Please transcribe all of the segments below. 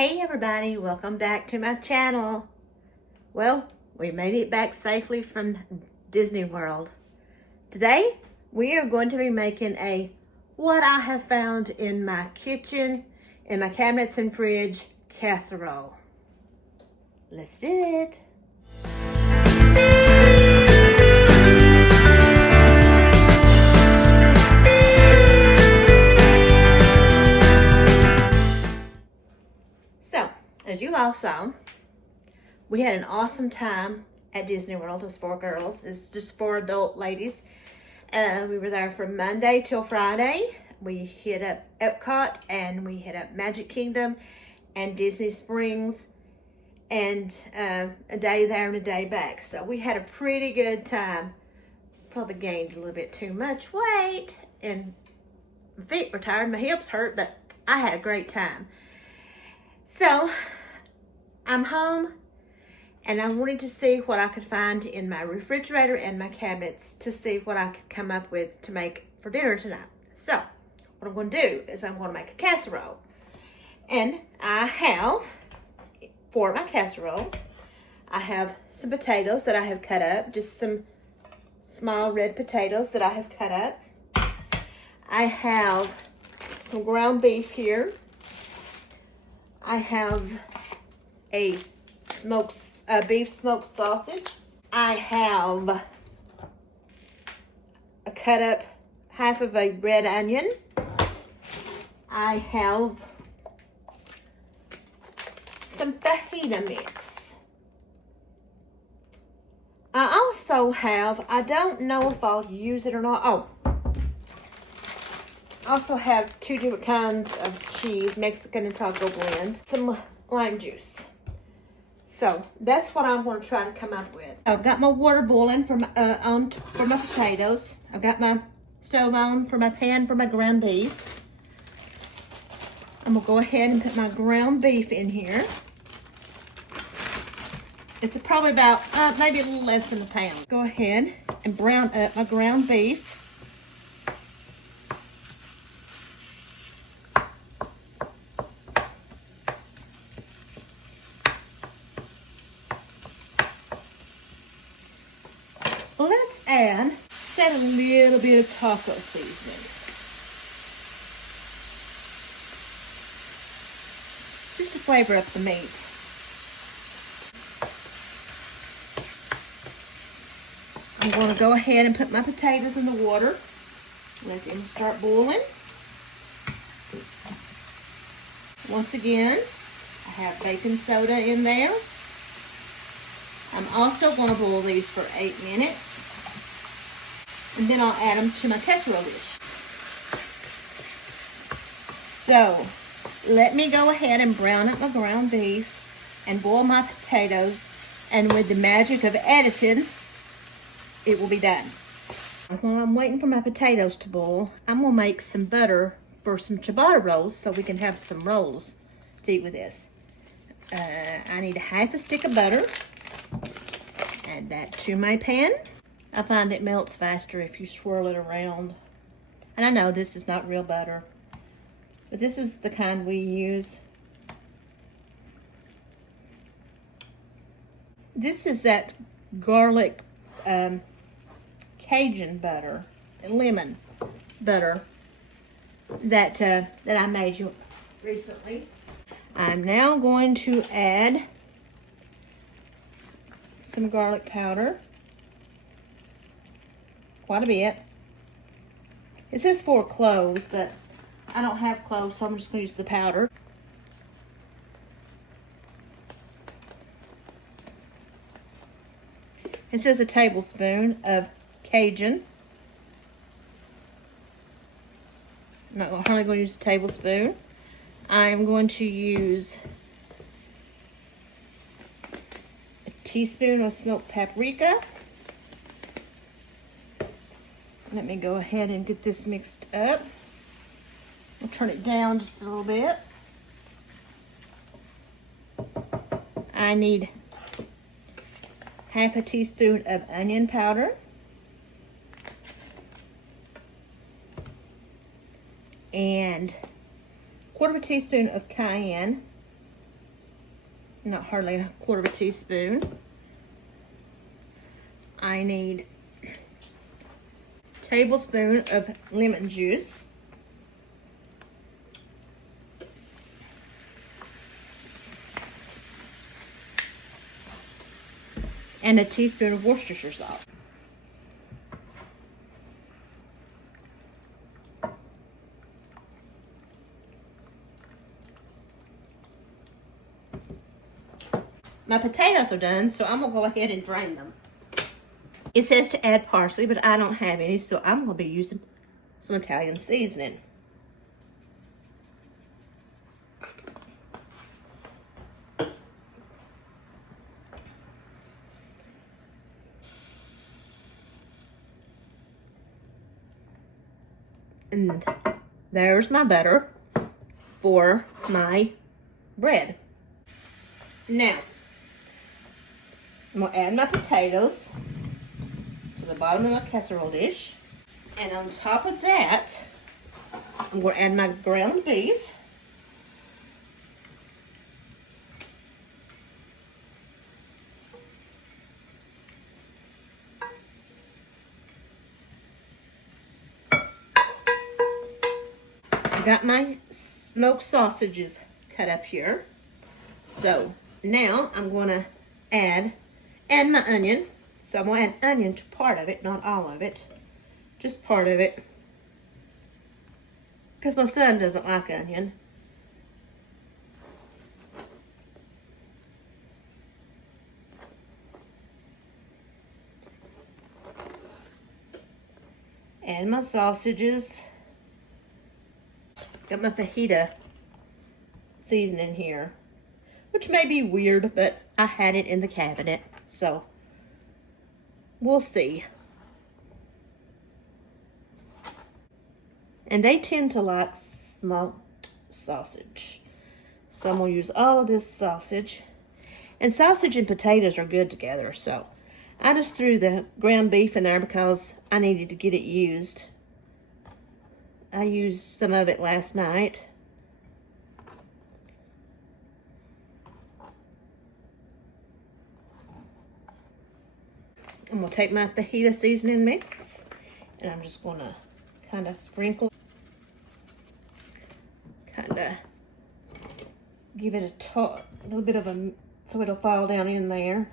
Hey everybody, welcome back to my channel. Well, we made it back safely from Disney World. Today, we are going to be making what I have found in my kitchen, in my cabinets and fridge, casserole. Let's do it. As you all saw, we had an awesome time at Disney World. It's for girls. It's just for adult ladies. We were there from Monday till Friday. We hit up Epcot and we hit up Magic Kingdom and Disney Springs and a day there and a day back. So we had a pretty good time. Probably gained a little bit too much weight and my feet were tired, my hips hurt, but I had a great time. So I'm home and I wanted to see what I could find in my refrigerator and my cabinets to see what I could come up with to make for dinner tonight. So what I'm going to do is I'm going to make a casserole. And I have, for my casserole, I have some potatoes that I have cut up, just some small red potatoes that I have cut up. I have some ground beef here. I have a beef smoked sausage. I have cut up half of a red onion. I have some fajita mix. I also have, I don't know if I'll use it or not. I also have two different kinds of cheese, Mexican and taco blend, some lime juice. So that's what I want to try to come up with. I've got my water boiling for my potatoes. I've got my stove on for my pan for my ground beef. I'm gonna go ahead and put my ground beef in here. It's probably about maybe a little less than a pound. Go ahead and brown up my ground beef. Let's add a little bit of taco seasoning. Just to flavor up the meat. I'm going to go ahead and put my potatoes in the water. Let them start boiling. Once again, I have baking soda in there. I'm also going to boil these for 8 minutes. And then I'll add them to my casserole dish. So, let me go ahead and brown up my ground beef and boil my potatoes. And with the magic of editing, it will be done. While I'm waiting for my potatoes to boil, I'm going to make some butter for some ciabatta rolls so we can have some rolls to eat with this. I need half a stick of butter. Add that to my pan. I find it melts faster if you swirl it around. And I know this is not real butter, but this is the kind we use. This is that garlic Cajun butter, lemon butter that I made you recently. I'm now going to add some garlic powder, quite a bit. It says 4 cloves, but I don't have cloves, so I'm just going to use the powder. It says a tablespoon of Cajun. I'm only going to use a tablespoon. I'm going to use a teaspoon of smoked paprika. Let me go ahead and get this mixed up. I'll turn it down just a little bit. I need half a teaspoon of onion powder. And 1/4 teaspoon of cayenne. not hardly a quarter of a teaspoon. I need a tablespoon of lemon juice. And a teaspoon of Worcestershire sauce. My potatoes are done, so I'm gonna go ahead and drain them. It says to add parsley, but I don't have any, so I'm gonna be using some Italian seasoning. And there's my butter for my bread. Now, I'm gonna add my potatoes to the bottom of my casserole dish. And on top of that, I'm gonna add my ground beef. I got my smoked sausages cut up here. So now I'm gonna add my onion. So I'm gonna add onion to part of it, not all of it, just part of it. Because my son doesn't like onion. Add my sausages. Got my fajita seasoning here, which may be weird, but I had it in the cabinet, so we'll see. And they tend to like smoked sausage, so I'm gonna use all of this sausage. And sausage and potatoes are good together, so I just threw the ground beef in there because I needed to get it used. I used some of it last night. I'm gonna take my fajita seasoning mix and I'm just gonna kind of sprinkle, give it a little bit of a, so it'll fall down in there.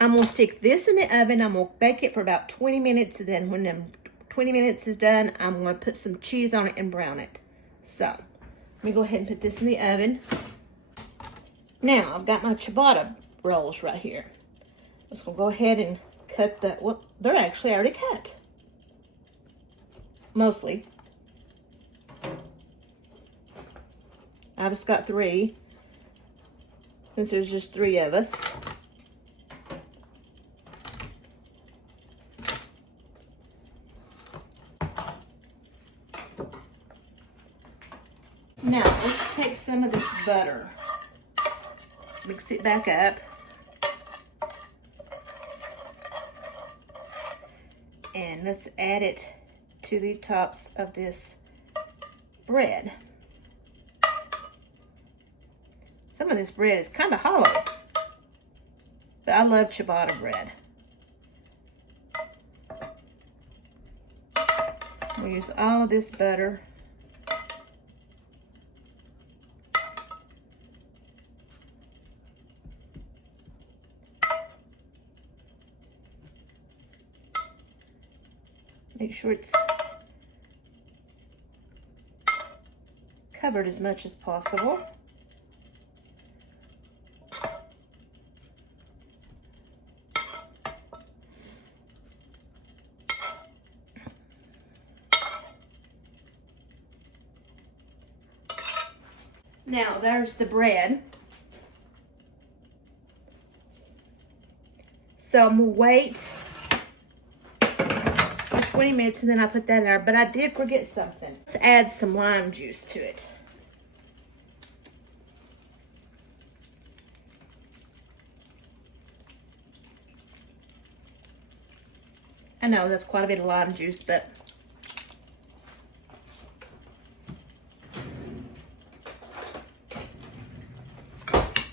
I'm gonna stick this in the oven. I'm gonna bake it for about 20 minutes, and then when the 20 minutes is done, I'm gonna put some cheese on it and brown it. So, let me go ahead and put this in the oven. Now, I've got my ciabatta rolls right here. I'm just gonna go ahead and cut the, well, they're actually already cut. Mostly. I've just got 3, since there's just 3 of us. Now, let's take some of this butter, mix it back up, and let's add it to the tops of this bread. Some of this bread is kind of hollow, but I love ciabatta bread. We'll use all of this butter. Make sure it's covered as much as possible. Now there's the bread. So I'm gonna wait 20 minutes and then I put that in there, but I did forget something. Let's add some lime juice to it. I know that's quite a bit of lime juice, but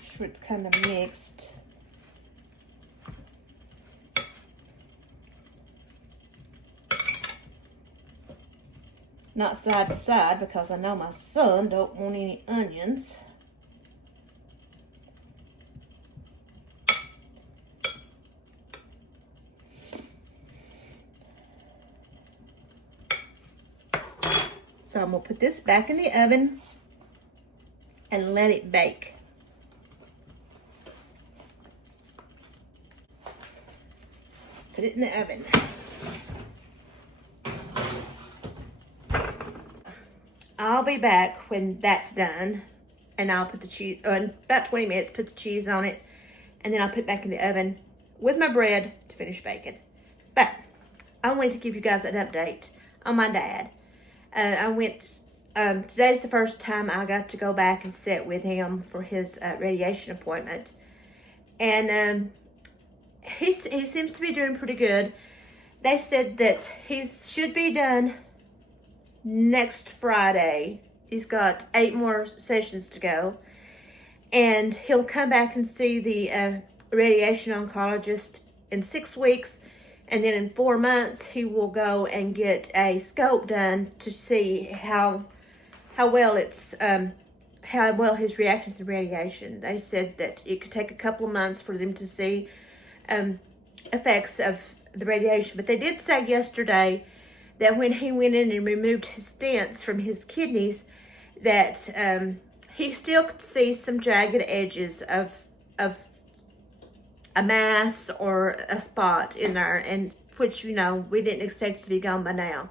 sure it's kind of mixed. Not side to side because I know my son don't want any onions. So I'm gonna put this back in the oven and let it bake. Let's put it in the oven. I'll be back when that's done, and I'll put the cheese, in about 20 minutes, put the cheese on it, and then I'll put it back in the oven with my bread to finish baking. But I wanted to give you guys an update on my dad. I went, today's the first time I got to go back and sit with him for his radiation appointment. And he seems to be doing pretty good. They said that he should be done next Friday. He's got 8 more sessions to go. And he'll come back and see the radiation oncologist in 6 weeks. And then in 4 months, he will go and get a scope done to see how well it's how well he's reacting to the radiation. They said that it could take a couple of months for them to see effects of the radiation. But they did say yesterday that when he went in and removed his stents from his kidneys, that he still could see some jagged edges of a mass or a spot in there, and which, you know, we didn't expect it to be gone by now.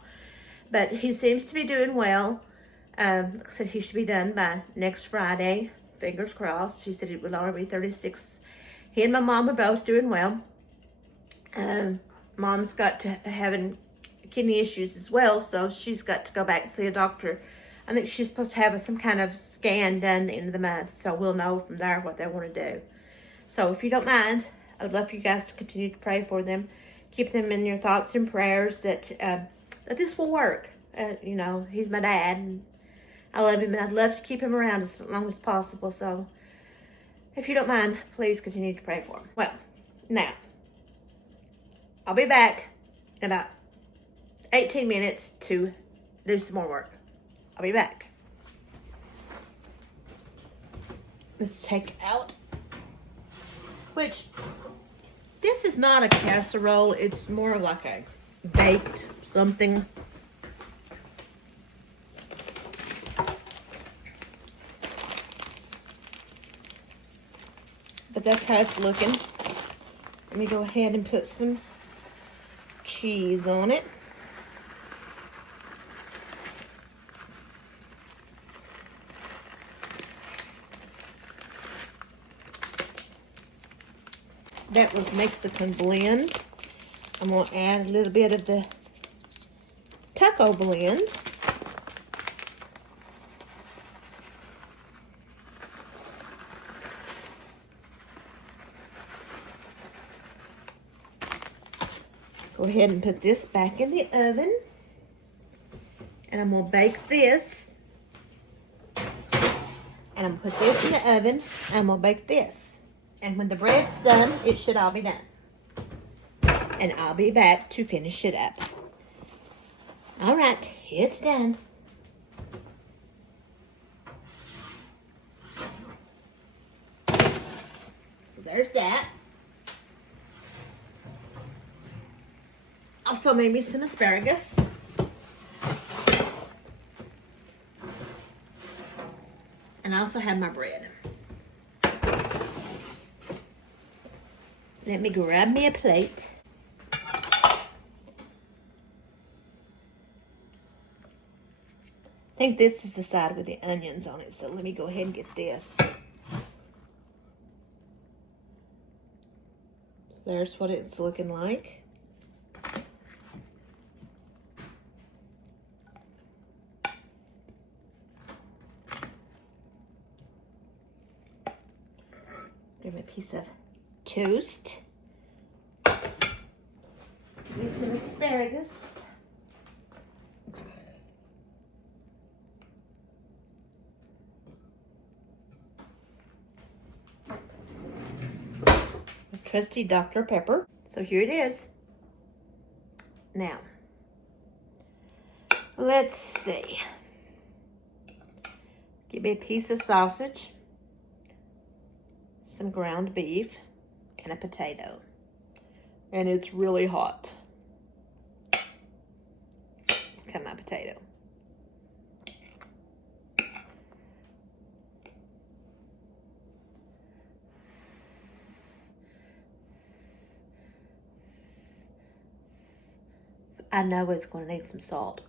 But he seems to be doing well. Like I said, he should be done by next Friday. Fingers crossed. He said it will only be 36. He and my mom are both doing well. Mom's got to having kidney issues as well, so she's got to go back and see a doctor. I think she's supposed to have some kind of scan done at the end of the month, so we'll know from there what they want to do. So if you don't mind, I would love for you guys to continue to pray for them. Keep them in your thoughts and prayers that that this will work. You know, he's my dad, and I love him, and I'd love to keep him around as long as possible. So if you don't mind, please continue to pray for him. Well, now, I'll be back in about 18 minutes to do some more work. I'll be back. Let's take out, which this is not a casserole. It's more like a baked something. But that's how it's looking. Let me go ahead and put some cheese on it. That was Mexican blend. I'm going to add a little bit of the taco blend. Go ahead and put this back in the oven. And I'm going to bake this. And I'm going to put this in the oven. And I'm going to bake this. And when the bread's done, it should all be done. And I'll be back to finish it up. All right, it's done. So there's that. Also made me some asparagus. And I also have my bread. Let me grab me a plate. I think this is the side with the onions on it, so let me go ahead and get this. There's what it's looking like. Grab a piece of toast. Give me some asparagus. Trusty Dr. Pepper. So here it is. Now, let's see. Give me a piece of sausage, some ground beef, and a potato. And it's really hot. Cut my potato. I know it's going to need some salt.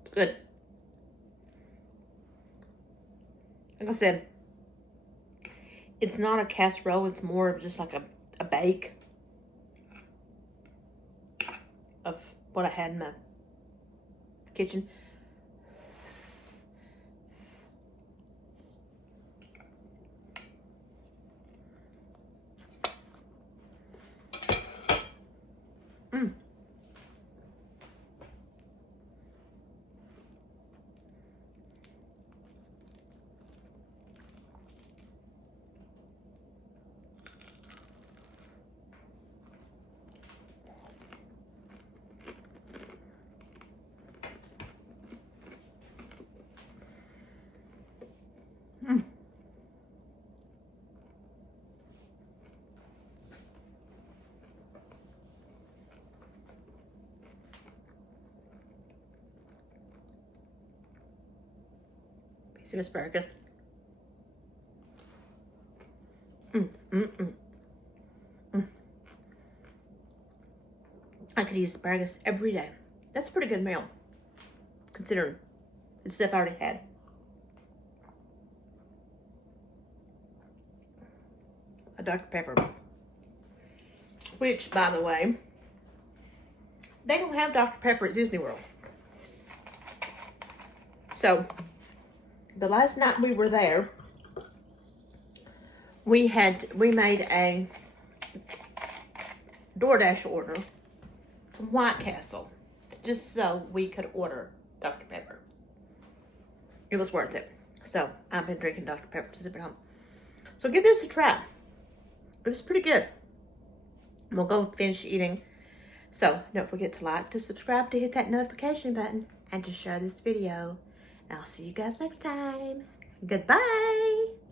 It's good. Like I said, it's not a casserole, it's more of just like a bake of what I had in my kitchen. Piece of asparagus. I could eat asparagus every day. That's a pretty good meal, considering the stuff I already had. A Dr. Pepper. Which, by the way, they don't have Dr. Pepper at Disney World. So, the last night we were there, we made a DoorDash order from White Castle just so we could order Dr. Pepper. It was worth it. So I've been drinking Dr. Pepper to zip it home. So give this a try. It was pretty good. We'll go finish eating. So don't forget to like, to subscribe, to hit that notification button, and to share this video. And I'll see you guys next time. Goodbye.